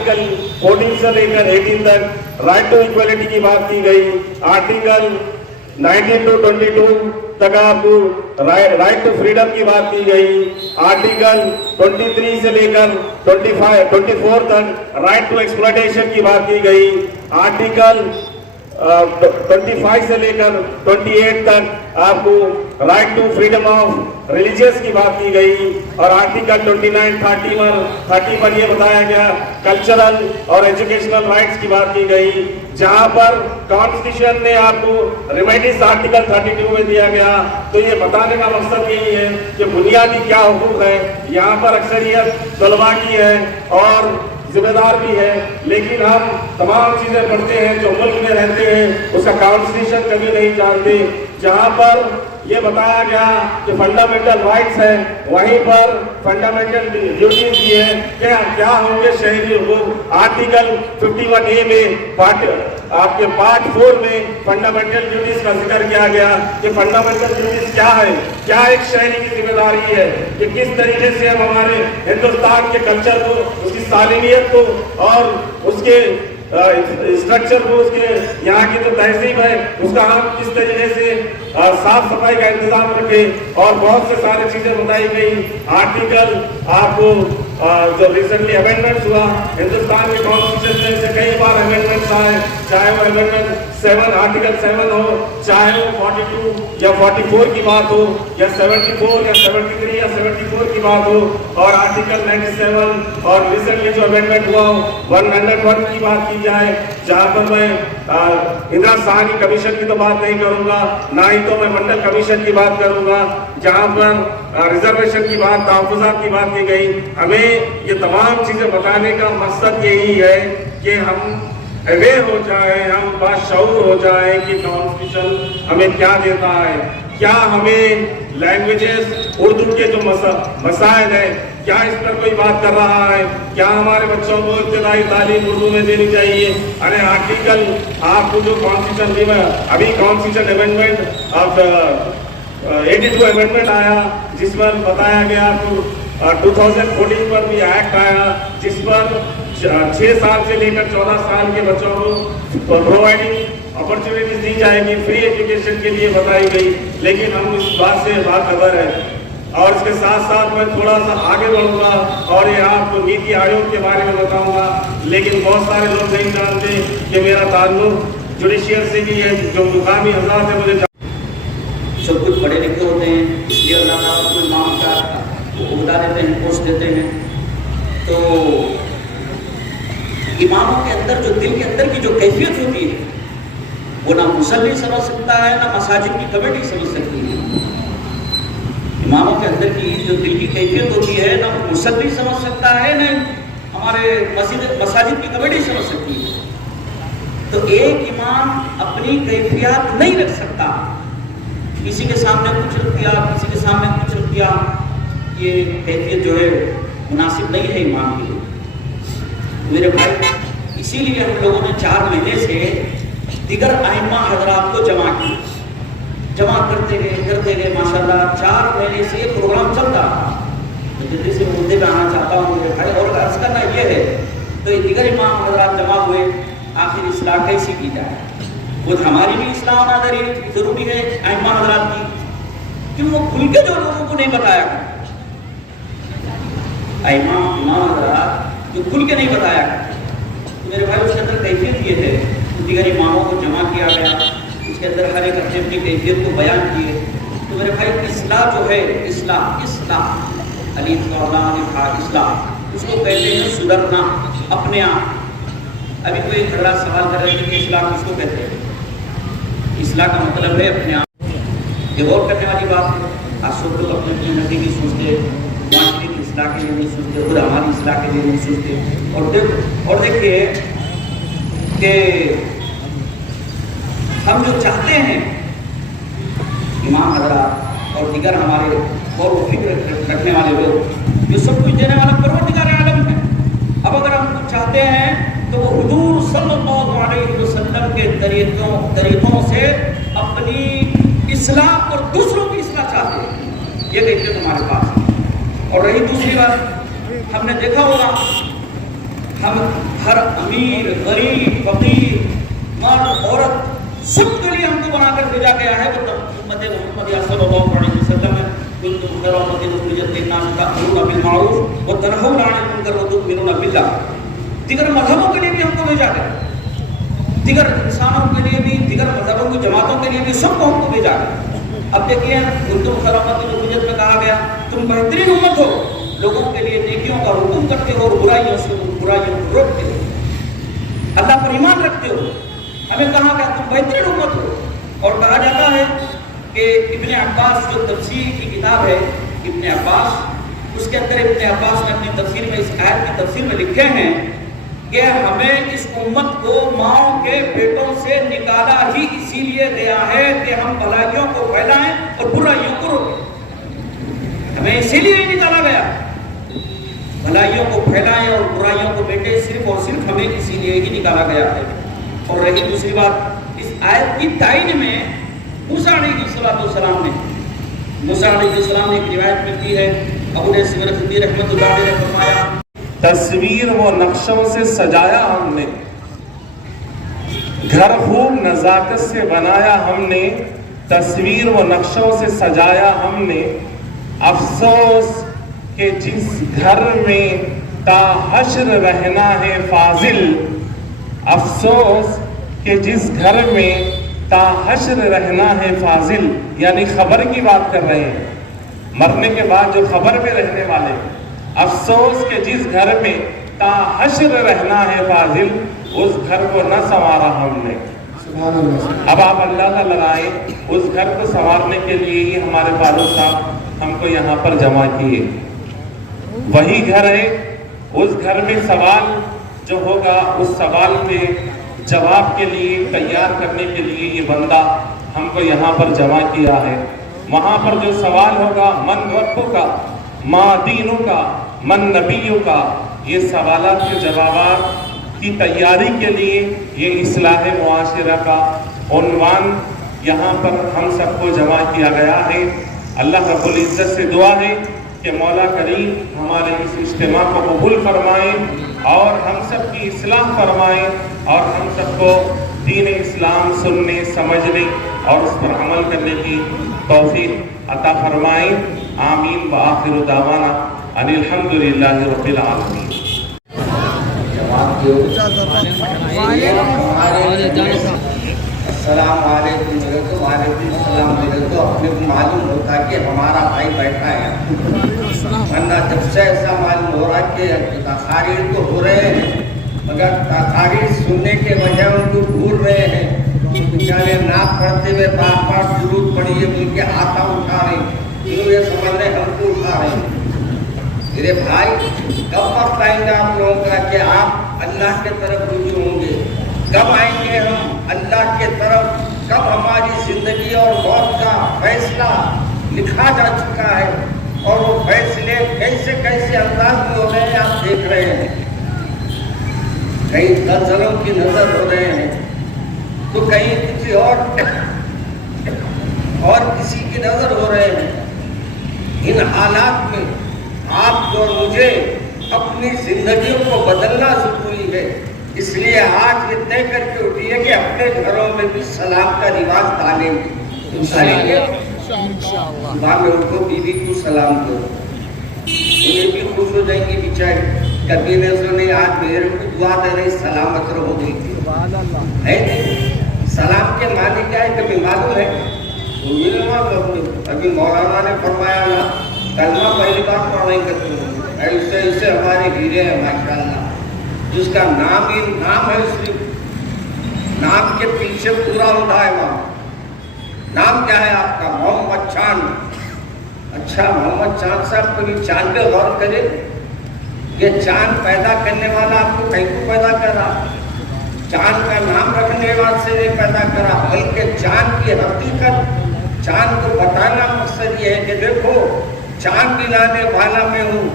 Article 14 से लेकर 18 तक राइट टू इक्वलिटी की बात की गई। आर्टिकल 19 टू 22 तक आपको राइट टू फ्रीडम की बात की गई। आर्टिकल 23 से लेकर 24 तक राइट टू एक्सप्लॉयटेशन की बात की गई। आर्टिकल 25 से लेकर 28 तक आपको right to freedom of religious की बात की गई। और आर्टिकल 29, 30 पर यह बताया गया कल्चरल और एजुकेशनल राइट्स की बात की गई, जहां पर कॉन्स्टिट्यूशन ने आपको रिमेडीज आर्टिकल 32 में दिया गया। तो ये बताने का मकसद यही है कि बुनियादी क्या हुकूक है। यहाँ पर अक्सरियत तलबा की है और जिम्मेदार भी है, लेकिन हम तमाम चीजें पढ़ते हैं जो मुल्क में रहते हैं उसका कॉन्स्टिट्यूशन कभी नहीं जानते। जहां पर ये बताया गया कि फंडामेंटल राइट्स है, वहीं पर फंडामेंटल ड्यूटीज भी है। क्या होंगे शहरी हुकूक? आर्टिकल 51A में आपके पार्ट 4 में फंडामेंटल ड्यूटीज का जिक्र किया गया कि फंडामेंटल ड्यूटीज क्या है, क्या एक शहरी की जिम्मेदारी है कि किस तरीके से हम हमारे हिंदुस्तान के कल्चर को, उसकी सालिमियत को और उसके स्ट्रक्चर को, उसके यहाँ की जो तहजीब है उसका हम किस तरीके से साफ सफाई का इंतजाम रखें। और बहुत से सारी चीजें बताई गई। आर्टिकल आपको जो रिसेंटली अमेंडमेंट्स हुआ हिंदुस्तान के कॉन्स्टिट्यूशन में से कई बार अमेंडमेंट्स आए, चाहे वो अमेंडमेंट 7 आर्टिकल 7 हो, चाहे वो 42 या 44 की बात हो, या 74 या 73 या 74 की बात हो, और आर्टिकल 97 और रिसेंटली जो अमेंडमेंट हुआ 101 की बात की जाए, जहाँ पर मैं इंदिरा साहनी कमीशन की तो बात नहीं करूंगा, ना ही तो मैं मंडल कमीशन की बात करूंगा, जहाँ पर रिजर्वेशन की बात, तहफ़्फ़ुज़ात की बात की गई। हमें ये तमाम चीजें बताने का मकसद यही है कि हम अवेयर हो जाए, हम बाशऊर हो जाए कि कॉन्स्टिट्यूशन हमें क्या देता है, क्या हमें लैंग्वेजेस उर्दू के जो मसाइल है, क्या इस पर कोई बात कर रहा है, क्या हमारे बच्चों को इब्तिदाई तालीम उर्दू में देनी चाहिए। अरे आर्टिकल आपको जो कॉन्स्टिट्यूशन दी है, अभी कॉन्स्टिट्यूशन अमेंडमेंट ऑफ 82 अमेंडमेंट आया, जिस पर बताया गया आपको 2014 पर भी एक्ट आया, जिस पर 6 साल से लेकर 14 साल के बच्चों को प्रोवाइडिंग अपॉर्चुनिटीज दी जाएगी, फ्री एजुकेशन के लिए बताई गई। लेकिन हम इस बात से बाखबर है। और इसके साथ साथ मैं थोड़ा सा आगे बढ़ूंगा और ये आपको नीति आयोग के बारे में बताऊंगा। लेकिन बहुत सारे लोग नहीं जानते कि मेरा ताल्लुक जुडिशियल से भी है, जो मुकामी हजरात है मुझे सब कुछ पढ़े लिखे होते हैं, इसलिए अल्लाह ताला को इमाम का उहदा देते हैं, पोस्ट देते हैं। तो इमामों के अंदर जो दिल के अंदर की जो कैफियत होती है वो ना मुसल्ली समझ सकता है, ना मसाजिद की कमेटी समझ सकती है। इमामों के अंदर की जो दिल की कैफियत होती है ना मुसल्ली समझ सकता है, ना हमारे मसाजिद की कमेटी समझ सकती है। तो एक इमाम अपनी कैफियत नहीं रख सकता, किसी के सामने कुछ रख दिया, किसी के सामने कुछ रख दिया, ये कैफियत जो है मुनासिब नहीं है इमाम के लिए। मेरे भाई, इसीलिए हम लोगों ने 4 महीने से दिगर आइम्मा हजरात को जमा करते गए माशाल्लाह 4 महीने से ये प्रोग्राम चलता। तो जल्दी से मुद्दे पे आना चाहता हूँ मेरे भाई, और अर्ज करना ये है, तो ये दिगर इमाम हजरात जमा हुए, आखिर इस्लाह कैसी की जाए? वो हमारी भी इस्लाह होना जरूरी है आइम्मा हजरात की, क्यों वो खुल के जो लोगों को नहीं बताया, इमाम हजरात जो खुल के नहीं बताया। तो मेरे भाई, उसके अंदर कैफियत ये है, दिगर इमामों को जमा किया गया, उसके अंदर हर एक अपनी अपनी कैफियत को बयान किए। तो मेरे भाई, इस्लाह जो है, इस्लाह उसको कहते हैं सुधरना अपने आप। अभी कोई खड़ा सवाल कर रहे थे कि इस्लाह किसको कहते हैं? इस्लाह का मतलब है अपने आप। ये गौर करने वाली बात है। आज सब लोग अपने अपने नदी की सोचते, माशरे की इस्लाह के लिए नहीं सोचते, खुद हमारी इस्लाह के लिए नहीं सोचते। और देखिए कि हम जो चाहते हैं, इमाम हजरात और दिगर हमारे और फिक्र रखने वाले लोग, जो सब कुछ देने वाला परवरदिगार आलम है। अब अगर हम कुछ चाहते हैं तो वो हुजूर सल्लल्लाहु अलैहि वसल्लम के तरीकों से अपनी इस्लाह और दूसरों की इस्लाह चाहते हैं। ये देखते हमारे पास। और रही दूसरी बात, हमने देखा होगा ہم ہر امیر غریب فقیر مرد عورت سب کے لیے ہم کو بنا کر بھیجا گیا ہے. وہ امت محمد صلی اللہ علیہ وسلم ہے. کنتم خیر امۃ اخرجت للناس تأمرون بالمعروف وتنهون عن المنکر وتؤمنون باللہ. دیگر مذہبوں کے لیے بھی ہم کو بھیجا گیا, دیگر انسانوں کے لیے بھی, دیگر مذہبوں کی جماعتوں کے لیے بھی, سب کو ہم کو بھیجا گیا. اب دیکھیے کنتم خیر امۃ اخرجت میں کہا گیا تم بہترین امت ہو, لوگوں کے لیے نیکیوں کا حکم کرتے ہو اور برائیوں سے برائیوں کو روکتے ہو, اللہ پر ایمان رکھتے ہو. ہمیں کہا گیا تم بہترین امت ہو. اور کہا جاتا ہے کہ ابن عباس جو تفسیر کی کتاب ہے ابن عباس, اس کے اندر ابن عباس نے اپنی تفسیر میں اس آیت کی تفسیر میں لکھے ہیں کہ ہمیں اس امت کو ماؤں کے پیٹوں سے نکالا ہی اسی لیے گیا ہے کہ ہم بھلائیوں کو پھیلائیں اور برائیوں کو روکیں. ہمیں اسی لیے ہی نکالا گیا, بھلائیوں کو پھیلائیں اور برائیوں کو بیٹے, صرف اور صرف ہمیں اسی لیے ہی نکالا گیا ہے. اور رہی دوسری بات, اس آیت کی تائید میں موسیٰ علیہ السلام نے ایک روایت ملتی ہے, ابو نصیر خدی رحمۃ اللہ علیہ نے فرمایا تصویر و نقشوں سے سجایا ہم نے, گھر خوب نزاکت سے بنایا ہم نے, تصویر و نقشوں سے سجایا ہم نے, افسوس کہ جس گھر میں تا حشر رہنا ہے فاضل, افسوس کہ جس گھر میں تا حشر رہنا ہے فاضل. یعنی خبر کی بات کر رہے ہیں, مرنے کے بعد جو خبر میں رہنے والے, افسوس کہ جس گھر میں تا حشر رہنا ہے فاضل, اس گھر کو نہ سنوارا ہم نے. اب آپ اللہ کا لگائیں, اس گھر کو سنوارنے کے لیے ہی ہمارے فاروق صاحب ہم کو یہاں پر جمع کیے. وہی گھر ہے, اس گھر میں سوال جو ہوگا اس سوال کے جواب کے لیے تیار کرنے کے لیے یہ بندہ ہم کو یہاں پر جمع کیا ہے. وہاں پر جو سوال ہوگا من ربک کا, ما دینک کا, من نبیک کا, یہ سوالات کے جوابات کی تیاری کے لیے یہ اصلاح معاشرہ کا عنوان یہاں پر ہم سب کو جمع کیا گیا ہے. اللہ رب العزت سے دعا ہے کہ مولا کریم ہمارے اس اجتماع کو قبول فرمائیں اور ہم سب کی اصلاح فرمائیں اور ہم سب کو دین اسلام سننے, سمجھنے اور اس پر عمل کرنے کی توفیق عطا فرمائیں. آمین. وآخر دعوانا ان الحمدللہ رب العالمین. السلام علیکم. وعلیکم السلام. میرے تو اپنے کو معلوم ہوتا کہ ہمارا بھائی بیٹھا ہے, ورنہ جب سے ایسا معلوم ہو رہا کہ تقاریر تو ہو رہے ہیں مگر تقاریر سننے کے وجہ ان کو بھول رہے ہیں. بیچارے نعت پڑھتے ہوئے بار بار درود پڑھیے بول کے ہاتھا اٹھا رہے ہیں, یہ سمجھ رہے ہم کو اٹھا رہے ہیں. میرے بھائی کب وقت آئیں گے آپ لوگوں کا کہ آپ اللہ کے طرف رجوع ہوں گے؟ کب آئیں گے ہم اللہ کے طرف؟ کب ہماری زندگی اور موت کا فیصلہ لکھا جا چکا ہے اور وہ فیصلے کیسے کیسے انداز میں ہو رہے ہیں آپ دیکھ رہے ہیں. کہیں نظروں کی نظر ہو رہے ہیں تو کہیں کسی اور کسی کی نظر ہو رہے ہیں. ان حالات میں آپ کو مجھے اپنی زندگیوں کو بدلنا ضروری ہے. اس لیے آج یہ طے کر کے اٹھیے کہ اپنے گھروں میں بھی سلام کا رواج ڈالیں گے. صبح میں ان کو بیوی کو سلام دو, انہیں بھی خوش ہو جائیں گی بیچارے. کبھی نے سنے آج میرے کو دعا دے رہی سلامت رہو گئی تھی. سلام کے معنی کیا ہے کبھی معلوم ہے؟ ابھی مولانا نے فرمایا نا کلمہ پہلی بار پڑھنے کا ایسے ایسے ہمارے ہیرے ہیں ماشاءاللہ, جس کا نام ہی نام ہے, صرف نام کے پیچھے پورا ہوتا ہے. وہاں نام کیا ہے آپ کا؟ محمد چاند. اچھا محمد چاند صاحب کبھی چاند پہ غور کرے. یہ چاند پیدا کرنے والا آپ کو کہیں کو پیدا کرا, چاند کا نام رکھنے والے سے نہیں پیدا کرا, بلکہ چاند کی حقیقت چاند کو بتانا مقصد یہ ہے کہ دیکھو چاند پلانے والا میں ہوں,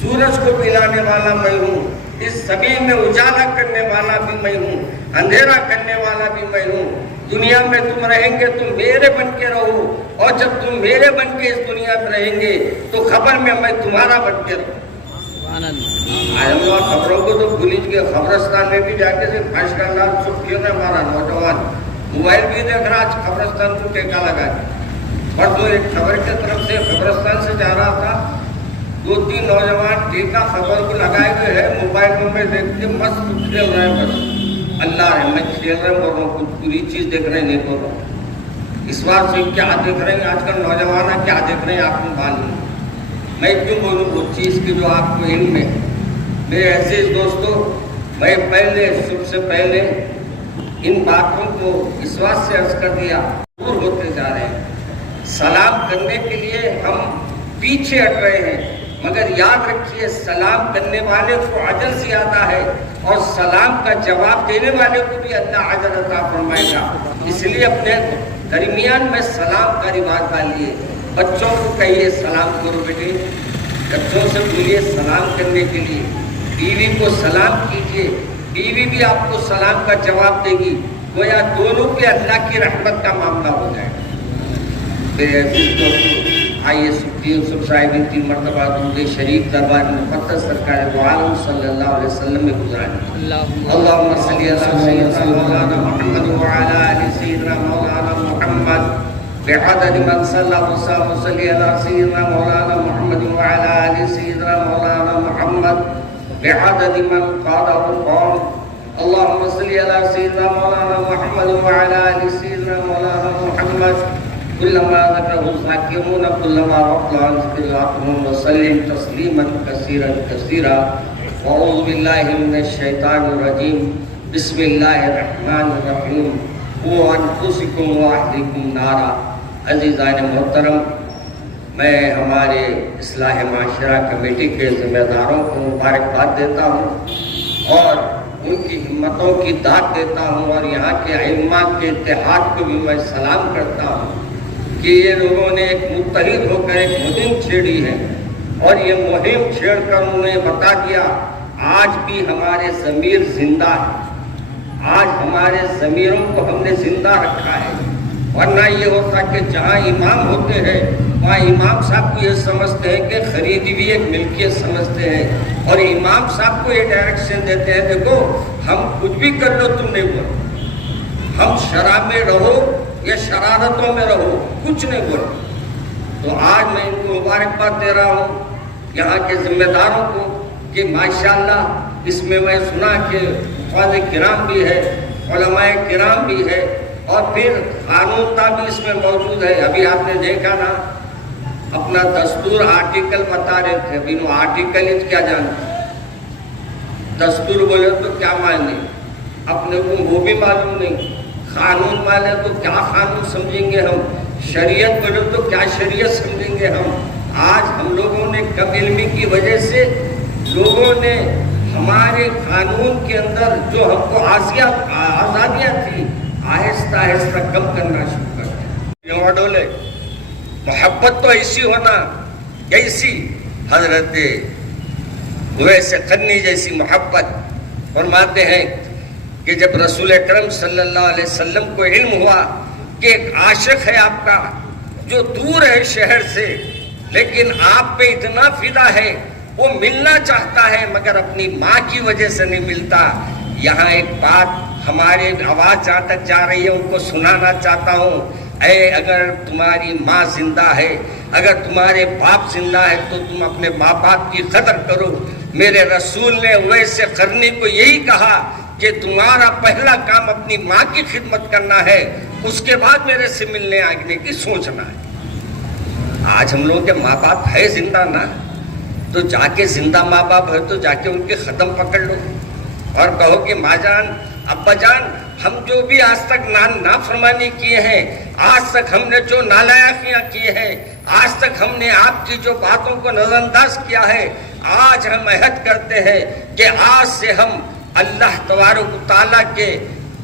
سورج کو پلانے والا میں ہوں, اس زمین میں اجالا کرنے والا بھی میں ہوں, اندھیرا کرنے والا بھی میں ہوں. دنیا میں تم رہیں گے تم میرے بن کے رہو, اور جب تم میرے بن کے اس دنیا میں رہیں گے تو خبر میں تمہارا بن کے رہوں. हम लोग खबरों को तो भूल गए, खबरस्तान में भी जाके सिर्फ माशा अल्लाह छुट्टियों में हमारा नौजवान मोबाइल भी देख रहा, आज खबरस्तान को टेका लगा के। और तो एक खबर की तरफ से खबरस्तान से जा रहा था, 2-3 नौजवान टीका खबर को लगाए हुए है, मोबाइल में देखते मस्त खेल रहे हैं, बस अल्लाह रहमत खेल रहे हैं, और कुछ पूरी चीज देख रहे नहीं बोल रहे। इस बार से क्या देख रहे हैं आजकल नौजवान, क्या देख रहे हैं आपको मालूम। मैं क्यों बोलूँ वो चीज़ की जो आपको इल्म है। मेरे ऐसे दोस्तों, मैं पहले सबसे पहले इन बातों को विश्वास से अर्ज कर दिया, दूर होते जा रहे हैं। सलाम करने के लिए हम पीछे हट रहे हैं, मगर याद रखिए सलाम करने वाले को अजर से आता है, और सलाम का जवाब देने वाले को भी अल्लाह अजर अता फरमाएगा। इसलिए अपने दरमियान में सलाम का रिवाज डालिए। बच्चों को कहिए सलाम करो बेटे, बच्चों से बोलिए सलाम करने के लिए। बीवी को सलाम कीजिए, बीवी भी आपको सलाम का जवाब देगी, गोया दोनों पे अल्लाह की रहमत का मामला हो जाएगा। मेरे अजीज दोस्तों, आइए सब साहिब 3 मरतबा दुरूद शरीफ दरबार मुक़द्दस सरकार दो आलम सल्लल्लाहु अलैहि वसल्लम में गुजारें। अल्लाहुम्मा सल्ली अला सय्यिदना मौलाना मुहम्मद व अला आलि सय्यिदना मौलाना मुहम्मद बिअदद मन सल्ला व सल्ली अला सय्यिदना मौलाना मुहम्मद व अला आलि सय्यिदना मौलाना मुहम्मद बिअदद मन क़ादहु क़ौम। अल्लाहुम्मा सल्ली अला सय्यिदना मौलाना मुहम्मद व अला आलि सय्यिदना मौलाना मुहम्मद कुल्लमा ज़करहु ज़ाकिरून कुल्लमा गफ़ला अन ज़िक्रिही व सल्लिम तस्लीमन कसीरन कसीरा। अऊज़ु बिल्लाहि मिनश शैतानिर रजीम। बिस्मिल्लाहिर रहमानिर रहीम। क़ू अनफुसकुम व अहलिकुम नारा। अज़ीज़ान मोहतरम, मैं हमारे इस्लाह माशरा कमेटी के ज़िम्मेदारों को मुबारकबाद देता हूँ और उनकी हिम्मतों की दाद देता हूँ, और यहाँ के अइम्मा के इत्तेहाद को भी मैं सलाम करता हूँ कि ये लोगों ने एक मुत्तहिद होकर एक मुहिम छेड़ी है, और ये मुहिम छेड़कर उन्होंने बता दिया आज भी हमारे ज़मीर जिंदा है, आज हमारे ज़मीरों को हमने जिंदा रखा है। वरना ये होता कि जहाँ इमाम होते हैं वहाँ इमाम साहब को ये समझते हैं कि खरीदी भी एक मिल्कियत समझते हैं, और इमाम साहब को ये डायरेक्शन देते हैं देखो हम कुछ भी कर लो तुम नहीं बोलो, हम शराब में रहो या शरारतों में रहो, कुछ नहीं बोलो। तो आज मैं इनको मुबारकबाद दे रहा हूँ यहाँ के जिम्मेदारों को कि माशाअल्लाह इसमें मैं सुना कि क़ाज़ी किराम भी है, उलमाए किराम भी है, और फिर कानूनता भी इसमें मौजूद है। अभी आपने देखा ना अपना दस्तूर आर्टिकल बता रहे थे, अभी वो आर्टिकल क्या जानते, दस्तूर बोले तो क्या माने, अपने को वो भी मालूम नहीं, कानून माने तो क्या कानून समझेंगे हम, शरीयत बोले तो क्या शरीयत समझेंगे हम। आज हम लोगों ने कम इल्मी की वजह से लोगों ने हमारे कानून के अंदर जो हमको आज़ादियाँ थी आहिस्ता आहिस्ता कम करना शुरू कर दिया। डोले मोहब्बत तो ऐसी होना, कैसी हजरत वैसे खन्नी जैसी मोहब्बत। फरमाते हैं कि जब रसूल अकरम सल्लल्लाहु अलैहि वसल्लम को इल्म हुआ कि एक आशिक है आपका जो दूर है शहर से, लेकिन आप पे इतना फिदा है, वो मिलना चाहता है मगर अपनी माँ की वजह से नहीं मिलता। यहाँ एक बात हमारे आवाज़ जहाँ तक जा रही है उनको सुनाना चाहता हूँ। अगर तुम्हारी माँ जिंदा है, अगर तुम्हारे बाप जिंदा है तो तुम अपने माँ बाप की कदर करो। मेरे रसूल ने वैसे करनी को यही कहा कि तुम्हारा पहला काम अपनी माँ की खिदमत करना है, उसके बाद मेरे से मिलने आने की सोचना है। आज हम लोगों के माँ बाप है जिंदा ना, तो जाके जिंदा माँ बाप है तो जाके उनके कदम पकड़ लो और कहो कि माँ जान अब्बा जान हम जो भी आज तक नाफरमानी किए हैं, आज तक हमने जो नालायकियाँ किए हैं, आज तक हमने आपकी जो बातों को नजरअंदाज किया है, आज हम अहद करते हैं कि आज से हम अल्लाह तबारक व तआला के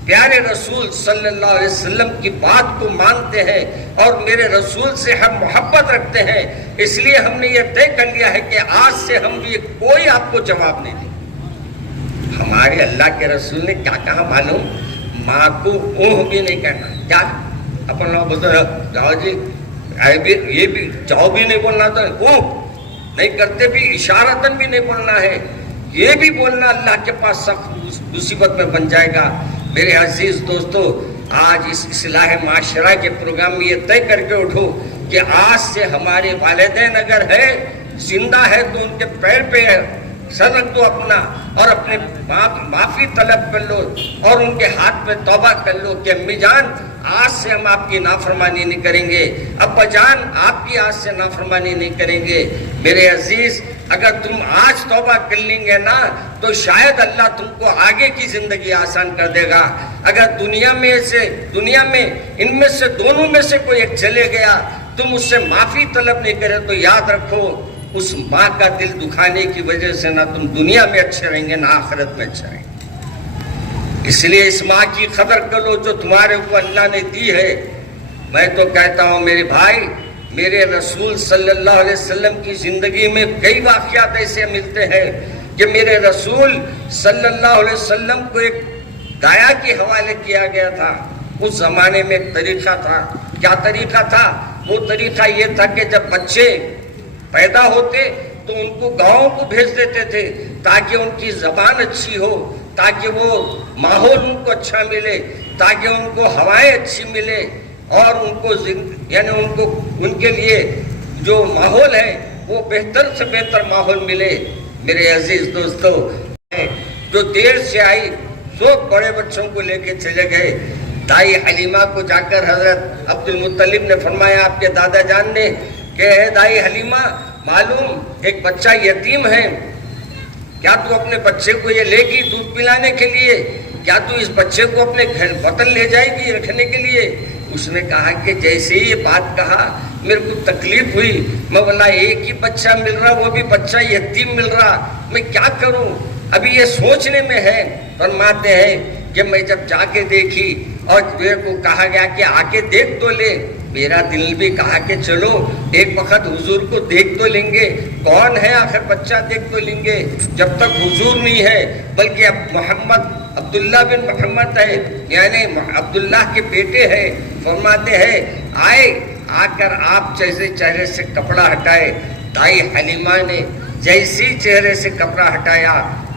प्यारे रसूल सल्लल्लाहु अलैहि वसल्लम की बात को मानते हैं और मेरे रसूल से हम मोहब्बत रखते हैं। इसलिए हमने ये तय कर लिया है कि आज से हम भी कोई आपको जवाब नहीं देंगे। हमारे अल्लाह के रसूल ने क्या कहा मालूम? माँ को ऊह भी नहीं कहना। क्या अपन लोग बोलते जाओ जी, ये भी जाओ भी नहीं बोलना, तो ऊह نہیں کرتے بھی اشارتن بھی نہیں بولنا ہے، یہ بھی بولنا اللہ کے پاس سخت مصیبت میں بن جائے گا۔ میرے عزیز دوستو، آج اس اصلاح معاشرہ کے پروگرام میں یہ طے کر کے اٹھو کہ آج سے ہمارے والدین اگر ہے زندہ ہے تو ان کے پیر پہ سر رکھ دو اپنا، اور اپنے معافی طلب کر لو اور ان کے ہاتھ پہ توبہ کر لو کہ امی جان آج سے ہم آپ کی نافرمانی نہیں کریں گے، ابا جان آپ کی آج سے نافرمانی نہیں کریں گے۔ میرے عزیز، اگر تم آج توبہ کر لیں گے نا تو شاید اللہ تم کو آگے کی زندگی آسان کر دے گا۔ اگر دنیا میں ان میں سے دونوں میں سے کوئی ایک چلے گیا، تم اس سے معافی طلب نہیں کرے تو یاد رکھو اس ماں کا دل دکھانے کی وجہ سے نہ تم دنیا میں اچھے رہیں گے نہ آخرت میں اچھے رہیں گے۔ اس لیے اس ماں کی قدر کرو جو تمہارے کو اللہ نے دی ہے۔ میں تو کہتا ہوں میرے بھائی، میرے رسول صلی اللہ علیہ وسلم کی زندگی میں کئی واقعات ایسے ملتے ہیں کہ میرے رسول صلی اللہ علیہ وسلم کو ایک دایا کے حوالے کیا گیا تھا۔ اس زمانے میں ایک طریقہ تھا۔ کیا طریقہ تھا؟ وہ طریقہ یہ تھا کہ جب بچے پیدا ہوتے تو ان کو گاؤں کو بھیج دیتے تھے تاکہ ان کی زبان اچھی ہو، تاکہ وہ ماحول ان کو اچھا ملے، تاکہ ان کو ہوائیں اچھی ملے اور ان کے لیے جو ماحول ہے وہ بہتر سے بہتر ماحول ملے۔ میرے عزیز دوستو، جو دیر سے آئی سب بڑے بچوں کو لے کے چلے گئے۔ دائی حلیمہ کو جا کر حضرت عبد المطلب نے فرمایا آپ کے دادا جان نے کہ اے دائی حلیمہ، معلوم ایک بچہ یتیم ہے، کیا تو اپنے بچے کو یہ لے گی دودھ پلانے کے لیے؟ کیا تو اس بچے کو اپنے گھر وطن لے جائے گی رکھنے کے لیے؟ اس نے کہا کہ جیسے ہی یہ بات کہا میرے کو تکلیف ہوئی، میں بولا ایک ہی بچہ مل رہا، وہ بھی بچہ یتیم مل رہا، میں کیا کروں؟ ابھی یہ سوچنے میں ہے۔ فرماتے ہیں کہ میں جب جا کے دیکھی اور میرے کو کہا گیا کہ آ کے دیکھ تو لے، میرا دل بھی کہا کہ چلو ایک وقت حضور کو دیکھ تو لیں گے، کون ہے آخر بچہ دیکھ تو لیں گے۔ جب تک حضور نہیں ہے بلکہ عبداللہ بن محمد ہے، یعنی عبداللہ کے بیٹے ہیں، فرماتے ہیں آ کر آپ جیسے چہرے سے کپڑا ہٹائے، دائی حلیمہ نے جیسی چہرے سے کپڑا ہٹایا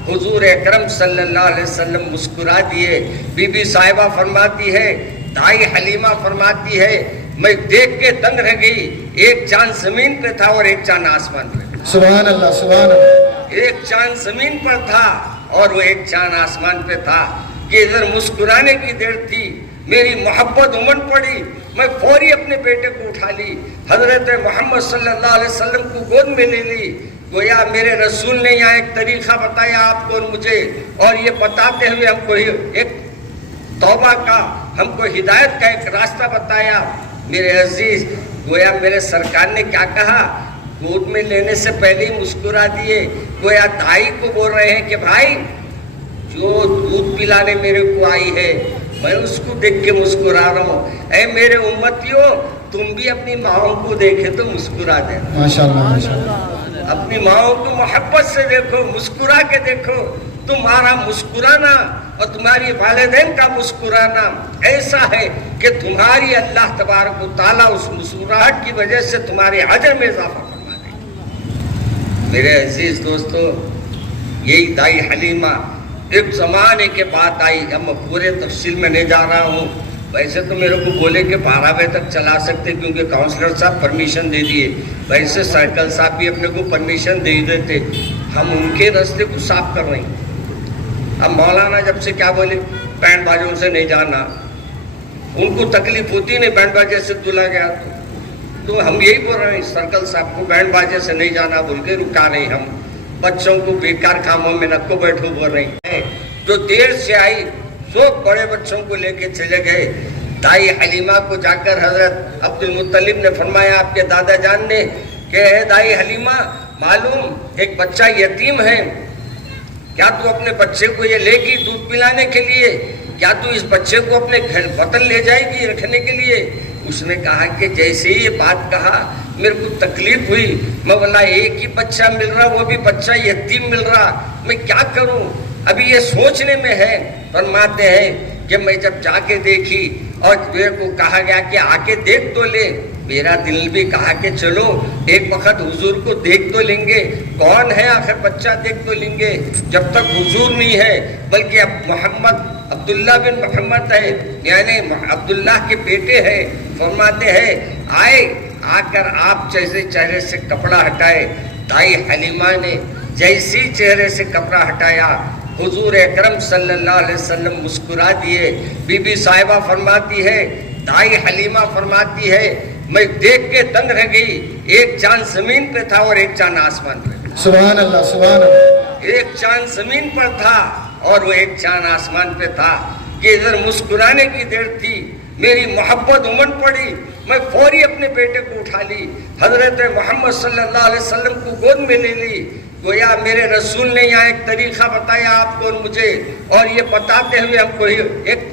حضور اکرم صلی اللہ علیہ وسلم مسکرا دیے۔ بی بی صاحبہ فرماتی ہے، دائی حلیمہ فرماتی ہے، میں دیکھ کے دنگ رہ گئی، ایک چاند زمین پہ تھا اور ایک چاند آسمان پہ تھا۔ سبحان اللہ، سبحان اللہ۔ ایک چاند زمین پر تھا اور وہ ایک چاند آسمان پہ تھا کہ ادھر مسکرانے کی دیر تھی، میری محبت امن پڑی، میں فوری اپنے بیٹے کو اٹھا لی، حضرت محمد صلی اللہ علیہ وسلم کو گود میں لے لی۔ گویا میرے رسول نے یہاں ایک طریقہ بتایا آپ کو اور مجھے، اور یہ بتاتے ہوئے ہم کو ایک توبہ کا، ہم کو ہدایت کا ایک راستہ بتایا۔ میرے عزیز، گویا میرے سرکار نے کیا کہا؟ گود میں لینے سے پہلے ہی مسکرا دیے۔ گویا دائی کو بول رہے ہیں کہ بھائی جو دودھ پلانے میرے کو آئی ہے میں اس کو دیکھ کے مسکرا رہا ہوں، اے میرے امتیوں تم بھی اپنی ماؤں کو دیکھے تو مسکرا دینا۔ ماشاءاللہ، ماشاءاللہ۔ اپنی ماؤں کو محبت سے دیکھو، مسکرا کے دیکھو۔ تمہارا مسکرانا اور تمہاری والدین کا مسکرانا ایسا ہے کہ تمہاری اللہ تبارک و تعالیٰ اس مسکراہٹ کی وجہ سے تمہارے اجر میں اضافہ فرما دے گا۔ میرے عزیز دوستو، یہی دائی حلیمہ ایک زمانے کے بعد آئی۔ اب میں پورے تفصیل میں نہیں جا رہا ہوں، ویسے تو میرے کو بولے کہ 12 بجے تک چلا سکتے کیونکہ کاؤنسلر صاحب پرمیشن دے دیے، ویسے سرکل صاحب بھی اپنے کو پرمیشن دے دیتے، ہم ان کے راستے کو صاف کر رہے ہیں۔ اب مولانا جب سے کیا بولے بینڈ باجوں سے نہیں جانا، ان کو تکلیف ہوتی نہیں بینڈ باجے سے دلا گیا تو ہم یہی بول رہے ہیں سرکل صاحب کو بینڈ باجے سے نہیں جانا بول کے رکا نہیں، ہم بچوں کو بیکار کاموں میں نکو بیٹھو بول رہے ہیں۔ جو دیر سے آئی سب بڑے بچوں کو لے کے چلے گئے۔ دائی حلیمہ کو جا کر حضرت عبد المطلب نے فرمایا آپ کے دادا جان نے کہ اے دائی حلیمہ، معلوم ایک بچہ یتیم ہے، کیا تو اپنے بچے کو یہ لے گی دودھ پلانے کے لیے؟ کیا تو اس بچے کو اپنے گھر وطن لے جائے گی رکھنے کے لیے؟ اس نے کہا کہ جیسے ہی یہ بات کہا میرے کو تکلیف ہوئی، میں بولا ایک ہی بچہ مل رہا، وہ بھی بچہ یتیم مل رہا، میں کیا کروں؟ ابھی یہ سوچنے میں ہے۔ فرماتے ہیں کہ میں جب جا کے دیکھی اور میرے کو کہا گیا کہ آ کے دیکھ تو لے، मेरा दिल भी कहा कि चलो एक वक्त हुजूर को देख तो लेंगे, कौन है आखिर बच्चा देख तो लेंगे, जब तक हुजूर नहीं है बल्कि अब मोहम्मद अब्दुल्ला बिन मोहम्मद है, यानी अब्दुल्ला के बेटे हैं। फरमाते हैं आए, आकर आप जैसे चेहरे से कपड़ा हटाए, दाई हलीमा ने जैसी चेहरे से कपड़ा हटाया, हुजूर अकरम सल्लल्लाहु अलैहि वसल्लम मुस्कुरा दिए। बीबी साहिबा फरमाती है, दाई हलीमा फरमाती है, मैं देख के दंग रह गई, एक चांद जमीन पे था और एक चांद आसमान पे। सुभान अल्लाह, सुभान अल्लाह। एक चांद जमीन पर था और वो एक चांद आसमान पे था कि इधर मुस्कुराने की देर थी, मेरी मोहब्बत उमड़ पड़ी, मैं फौरी अपने बेटे को उठा ली, हजरत मोहम्मद सल्लल्लाहु अलैहि वसल्लम को गोद में ले ली। गोया मेरे रसूल ने यहाँ एक तरीका बताया आपको और मुझे, और ये बताते हुए हमको एक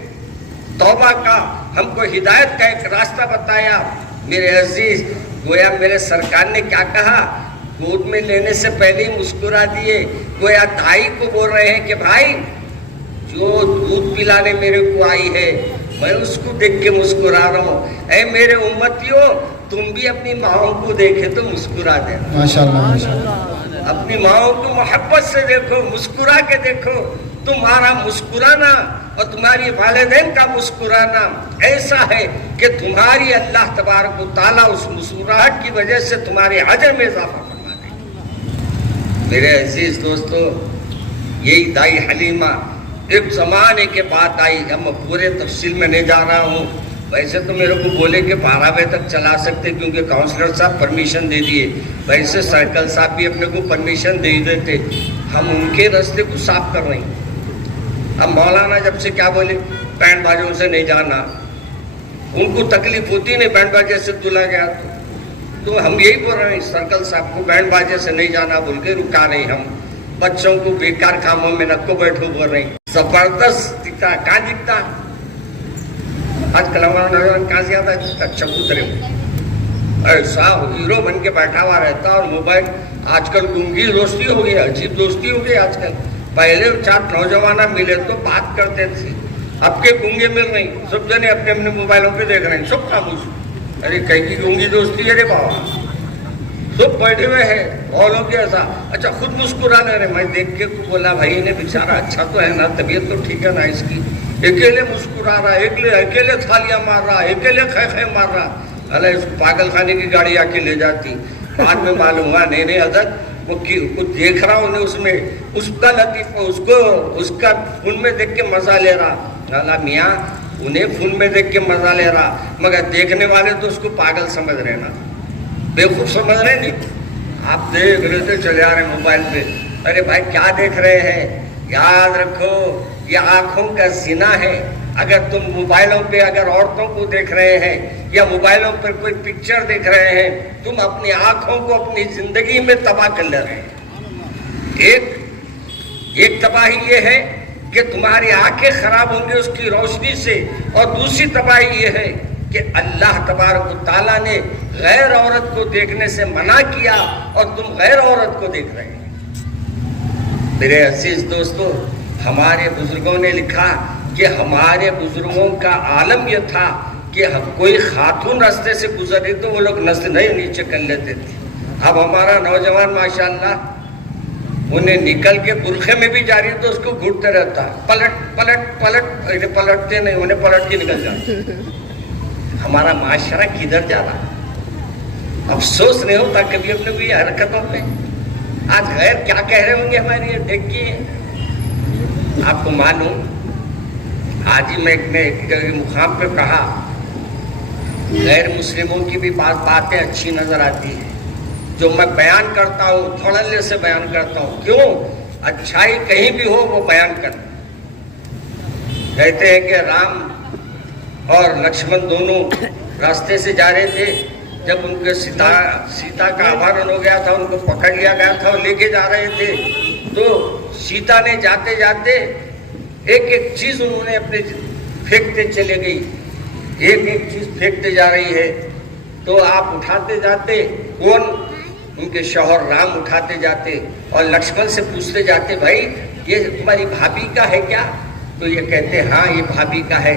तौबा का, हमको हिदायत का एक रास्ता बताया। मेरे अजीज, गोया मेरे सरकार ने क्या कहा, गोद में लेने से पहले ही मुस्कुरा दिए। गोया दाई को बोल रहे हैं कि भाई जो दूध पिलाने मेरे को आई है, मैं उसको देख के मुस्कुरा रहा हूँ। ऐ मेरे उम्मतियों, तुम भी अपनी माओं को देखे तो मुस्कुरा देना। माशाअल्लाह, माशाअल्लाह। अपनी माओं को मोहब्बत से देखो, मुस्कुरा के देखो। तुम्हारा मुस्कुराना और तुम्हारी वालिदैन का मुस्कुराना ऐसा है कि तुम्हारी अल्लाह तबारक व तआला उस मुस्कुराहट की वजह से तुम्हारे अजर में इजाफा फरमा देगा। मेरे अजीज दोस्तों, यही दाई हलीमा एक ज़माने के बाद आई। हम पूरे तफसील में नहीं जा रहा हूँ, वैसे तो मेरे को बोले कि 12 बजे तक चला सकते क्योंकि काउंसलर साहब परमिशन दे दिए, वैसे सर्कल साहब भी अपने को परमिशन दे देते। हम उनके रास्ते को साफ कर रहे हैं। अब मौलाना जब से क्या बोले, बैंड बाजों से नहीं जाना, उनको तकलीफ होती नहीं बैंड बाजे से तुला गया तो हम यही बोल रहे हैं सर्कल साहब को, बैंड बाजे से नहीं जाना बोल के रुका नहीं। हम बच्चों को बेकार कामों में रखो बैठो बोल रहे हैं। जबरदस्त दिखता, कहाँ दिखता आजकल हमारा नौजवान, कहाँ से आता है चबूतरे में ऐसा हीरो बन के बैठा हुआ रहता, और मोबाइल आजकल गूंगी दोस्ती हो गई, अजीब दोस्ती हो गई आजकल। पहले 4 नौजवान मिले तो बात करते थे, अब के गूंगे मिल रही, सब जने अपने अपने मोबाइलों पे देख रहे हैं, सब खामोश। अरे कहीं की गूंगी दोस्ती है रे बाबा, सब बैठे हुए हैं और लोग ऐसा। अच्छा खुद मुस्कुरा रहे, मैं देख के बोला भाई इन्हें बेचारा अच्छा तो है ना, तबीयत तो ठीक है ना इसकी, अकेले मुस्कुरा रहा, अकेले थालियां मार रहा, अकेले खे मार रहा। अरे इसको पागल खाने की गाड़ी आके ले जाती। बाद में मालूम हुआ नहीं हजरत वो कुछ देख रहा उन्हें, उसमें उसका लतीफ़ा, उसको उसका फोन में देख के मजा ले रहा। अल्लाह मियाँ, उन्हें फोन में देख के मजा ले रहा, मगर देखने वाले तो उसको पागल समझ रहे ना, बेवकूफ समझ रहे नहीं। आप देख रहे थे चले आ रहे मोबाइल पे, अरे भाई क्या देख रहे हैं, याद रखो ये आंखों का ज़िना है। अगर तुम मोबाइलों पे अगर औरतों को देख रहे हैं या मोबाइलों पर कोई पिक्चर देख रहे हैं, तुम अपनी आंखों को अपनी जिंदगी में तबाह कर ले रहे हैं। एक तबाही ये है कि तुम्हारी आंखें खराब होंगी उसकी रोशनी से, और दूसरी तबाही ये है कि अल्लाह तबारक व तआला ने गैर औरत को देखने से मना किया और तुम गैर औरत को देख रहे हैं। मेरे अजीज दोस्तों, हमारे बुजुर्गों ने लिखा कि हमारे बुजुर्गों का आलम यह था कि हम कोई खातून रास्ते से गुजरी तो वो लोग नस्ल नहीं नीचे कर लेते थे। अब हमारा नौजवान माशाल्लाह उन्हें निकल के बुरखे में भी जा रही तो उसको घूरते रहता है, पलट पलट पलट, पलटते नहीं, उन्हें पलट के निकल जाते। हमारा माशरा किधर जा रहा, अफसोस नहीं होता कभी अपने कोई हरकतों पे। आज गैर क्या कह रहे होंगे हमारी, देख के आपको मालूम, आज ही मैं एक मुकाम पे कहा, गैर मुस्लिमों की भी बातें अच्छी नजर आती है जो मैं बयान करता हूँ, धड़ल्ले से बयान करता हूँ। क्यों? अच्छाई कहीं भी हो वो बयान कर। कहते हैं कि राम और लक्ष्मण दोनों रास्ते से जा रहे थे, जब उनके सीता का अपहरण हो गया था, उनको पकड़ लिया गया था और लेके जा रहे थे, तो सीता ने जाते जाते एक एक चीज उन्होंने अपने फेंकते चले गई, एक एक चीज फेंकते जा रही है। तो आप उठाते जाते, कौन? उनके शौहर राम उठाते जाते और लक्ष्मण से पूछते जाते, भाई ये तुम्हारी भाभी का है क्या? तो ये कहते हाँ ये भाभी का है।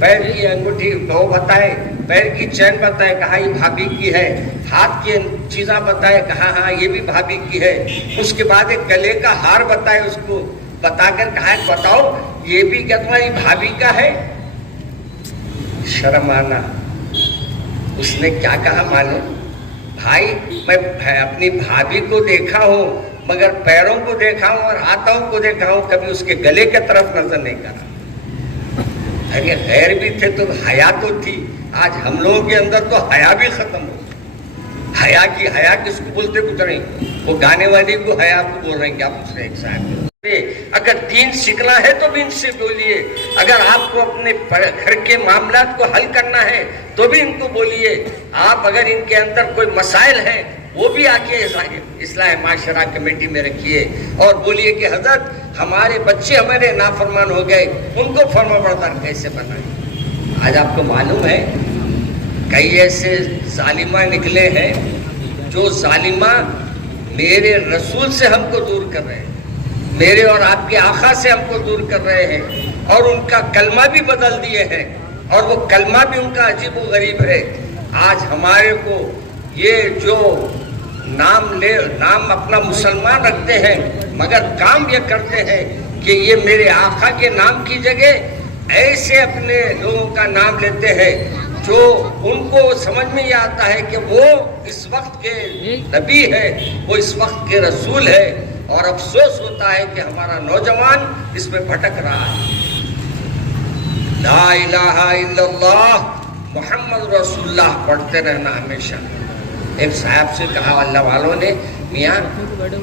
पैर की अंगूठी वो बताए, पैर की चैन बताए, कहा ये भाभी की है, हाथ की चीज़ा बताए, कहा हाँ ये भी भाभी की है। उसके बाद एक गले का हार बताए, उसको बताकर कहा बताओ ये भी क्या तुम्हारी भाभी का है? शर्म आना। उसने क्या कहा मालूम? भाई मैं अपनी भाभी को देखा हूँ मगर पैरों को देखा हूँ और हाथों को देखा हूँ, कभी उसके गले के तरफ नजर नहीं करा। अरे गैर भी थे तो हया तो थी, आज हम लोगों के अंदर तो हया भी खत्म हो। हया किसको बोलते कुछ नहीं, वो गाने वाली को हया को बोल रहे हैं। क्या पूछ रहे हैं साहब? अगर दीन सीखना है तो भी इनसे बोलिए, अगर आपको अपने घर के मामलात को हल करना है तो भी इनको बोलिए। आप अगर इनके अंदर कोई मसाइल है वो भी आके इस्लाह माशरा कमेटी में रखिए और बोलिए कि हजरत हमारे बच्चे हमारे नाफरमान हो गए, उनको फर्माबरदार कैसे बनाए। आज आपको मालूम है कई ऐसे जालिमा निकले हैं जो जालिमा मेरे रसूल से हमको दूर कर रहे हैं, मेरे और आपके आका से हमको दूर कर रहे हैं और उनका कलमा भी बदल दिए हैं और वो कलमा भी उनका अजीब व गरीब है। आज हमारे को ये जो नाम अपना मुसलमान रखते हैं मगर काम ये करते हैं कि ये मेरे आका के नाम की जगह ऐसे अपने लोगों का नाम लेते हैं जो उनको समझ में ये आता है कि वो इस वक्त के नबी है, वो इस वक्त के रसूल है। और अफसोस होता है कि हमारा नौजवान इसमें भटक रहा है। ला इलाहा इल्लल्लाह मुहम्मद रसूलुल्लाह पढ़ते रहना हमेशा। एक साहब से कहा अल्लाह वालों ने, मियाँ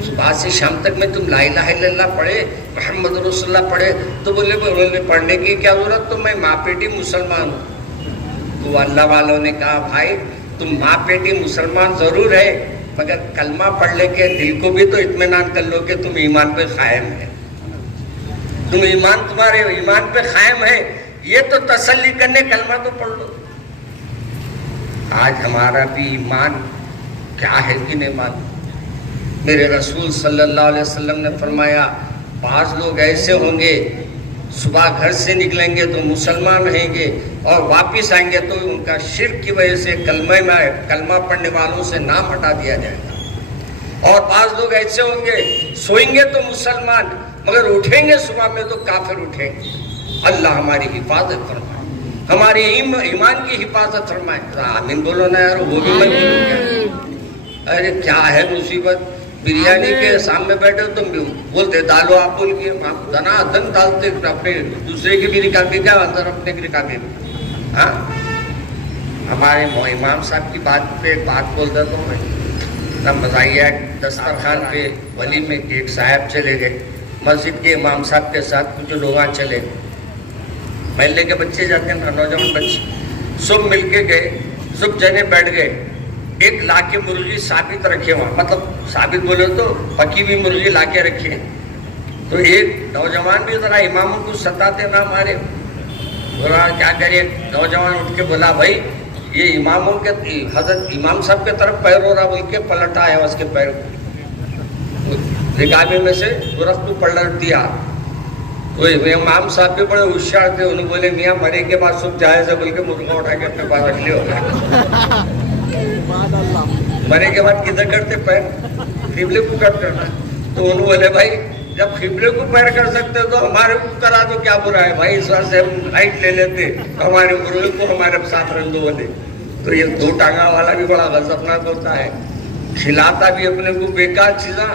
सुबह से शाम तक में तुम ला इलाहा इल्लल्लाह पढ़े, मुहम्मद रसूलुल्लाह पढ़े, तो बोले पढ़ने की क्या जरूरत, तो मैं माँ पेटी मुसलमान हूँ। तो अल्लाह वालों ने कहा भाई तुम माँ पेटी मुसलमान जरूर है मगर कलमा पढ़ लेके दिल को भी तो इत्मीनान कर लो कि तुम ईमान पे कायम है, तुम्हारे ईमान पे कायम है, ये तो तसल्ली करने कलमा तो पढ़ लो। आज हमारा भी ईमान क्या है कि नहीं मालूम। मेरे रसूल सल्लल्लाहु अलैहि वसल्लम ने फरमाया बाज लोग ऐसे होंगे सुबह घर से निकलेंगे तो मुसलमान रहेंगे और वापस आएंगे तो उनका शिर्क की वजह से कलमा पढ़ने वालों से नाम हटा दिया जाएगा। और बाज लोग ऐसे होंगे सोएंगे तो मुसलमान मगर उठेंगे सुबह में तो काफिर उठेंगे। अल्लाह हमारी हिफाजत फरमाए, हमारी ईमान की हिफाजत फरमाए। आमीन बोलो ना यार, वो भी मैं बोलूं क्या? अरे क्या है मुसीबत, बिरयानी के सामने बैठे हो तुम बोलते दालो आप बोल के धनाधन डालते अपने दूसरे की भी निकाली क्या अंदर अपने की निकाली। हाँ हमारे इमाम साहब की बात पे बात बोल देता हूँ मैं। तब मज़ाहिया दस्तरखान पे वली में एक साहब चले गए, मस्जिद के इमाम साहब के साथ कुछ लोग चले, महल्ले के बच्चे जाते हैं ना, नौजवान बच्चे, सब मिल के गए, सब जने बैठ गए। एक लाके मुर्गी साबित रखे वहाँ, मतलब साबित बोले तो पकी हुई मुर्गी लाके रखे। तो एक नौजवान भी जरा इमामों को सताते ना मारे, बोला क्या करे। नौजवान उठ के बोला भाई ये इमामों के हजरत इमाम साहब के तरफ पैर हो रहा, बोल के पलटा है उसके पैर को रिकाबे में से दुरख्त को पलट दिया। तो इमाम साहब भी बड़े होशियार थे, उन्होंने बोले मियाँ मरे के बाद सब जायज़ है, बोल के मुर्गा उठा के अपने पास रख लिया। मरे के बाद किधर करते पैर, किबले को करते ना। तो उन्होंने बोले भाई जब किबले को पैर कर सकते तो हमारे को करा दो, क्या बुरा है भाई, इस बार से हम राइट ले लेते, हमारे मुर्गे को हमारे साथ रख दो बोले। तो ये दो टांगा वाला भी बड़ा गजबनाक होता है, खिलाता भी अपने को बेकार चीज़ा।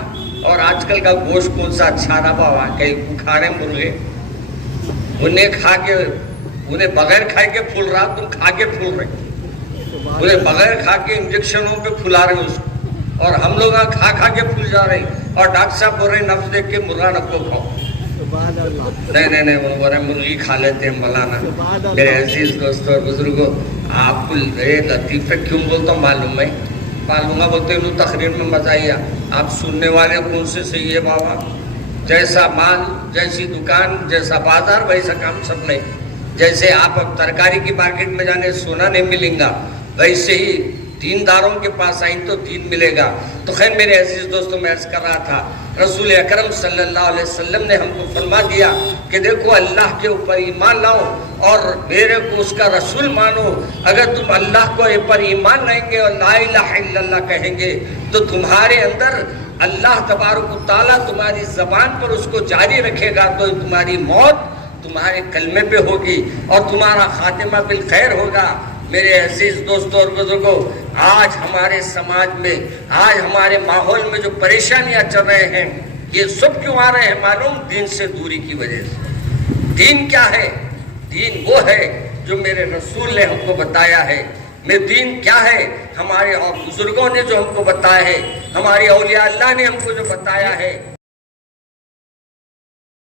और आजकल का गोश्त कौन सा अच्छा रहा बाबा, कई बुखारे मुर्गे, उन्हें खा के उन्हें बगैर खाए के फूल रहा, तुम खा के फूल रहे, उन्हें बगैर खा के इंजेक्शनों पे फुला रहे उसको, और हम लोग खा खा के फूल जा रहे हैं। और डॉक्टर साहब बोल रहे नफ्स देख के मुर्गा नक्को खाओ, नहीं वो बोल रहे मुर्गी खा लेते हैं मौलाना। मेरे अजीज दोस्तों और बुजुर्गों, आपको लतीफ़े क्यों बोलता हूँ मालूम है, मालूम बोलते हैं तकरीर में मजा आया। आप सुनने वाले कौन से सही है बाबा, जैसा माल जैसी दुकान जैसा बाजार वैसा काम सब नहीं। जैसे आप अब तरकारी की मार्केट में जाने सोना नहीं मिलेगा, वैसे ही दीनदारों के पास आई तो दीन मिलेगा। तो खैर मेरे अजीज दोस्तों, मैं अर्ज कर रहा था रसूल अकरम सल्लल्लाहु अलैहि वसल्लम ने हमको फरमा दिया कि देखो अल्लाह के ऊपर ईमान लाओ और मेरे को उसका रसूल मानो। अगर तुम अल्लाह को ऊपर ईमान लाएंगे और ला इलाहा इल्लल्लाह कहेंगे तो तुम्हारे अंदर अल्लाह तबारक व तआला तुम्हारी ज़बान पर उसको जारी रखेगा, तो तुम्हारी मौत तुम्हारे कलमे पे होगी और तुम्हारा खातिमा बिल खैर होगा। मेरे अजीज दोस्तों और बुजुर्गों, आज हमारे समाज में, आज हमारे माहौल में जो परेशानियां चल रहे हैं, ये सब क्यों आ रहे हैं मालूम? दीन से दूरी की वजह से। दीन क्या है? दीन वो है जो मेरे रसूल ने हमको बताया है। मैं दीन क्या है? हमारे और बुजुर्गों ने जो हमको बताया है, हमारे औलिया अल्लाह ने हमको जो बताया है,